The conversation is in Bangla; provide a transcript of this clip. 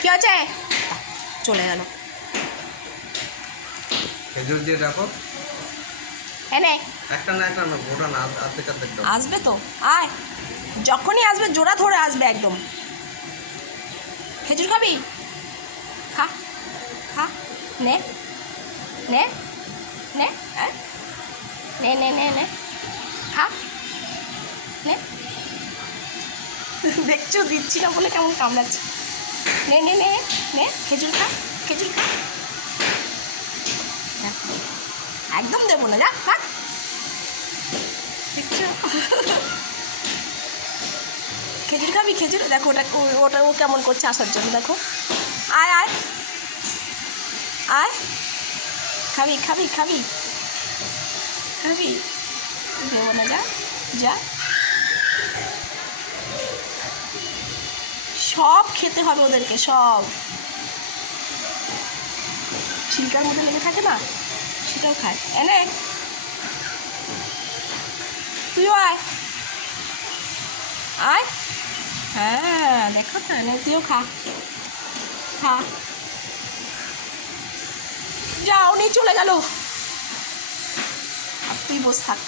কি আছে? চলে গেল। খেজুর দিয়ে দেখো। এনে একটা না গোটা না, আর্ধেক আর্ধেক দাও। আসবে তো, আয়। যখনই আসবে জোড়া ধরে আসবে একদম। খেজুর খাবি? খা খা, নে নে নে, নে নে নে নে, খা, নে। দেখছো দিচ্ছি না বলে কেমন কামড়াচ্ছে। নে নে নে নে, খেজুর খা, খেজুর খা। একদম দেবো না, যা খা। দেখছো? খেজুর খাবি? খেজুর দেখো, ওটা ও কেমন করছে আসার জন্য, দেখো। আয় আয় আয়, খাবি খাবি খাবি খাবি? দেবো না, যা যা। সব খেতে হবে ওদেরকে, সব। ছিলকার মধ্যে লেগে থাকে না, সেটাও খায়। এনে তুইও আয় আয়। হ্যাঁ দেখো তো, এনে তুইও খা খা। যাও, নিয়ে চলে গেল। আর তুই বস থাক।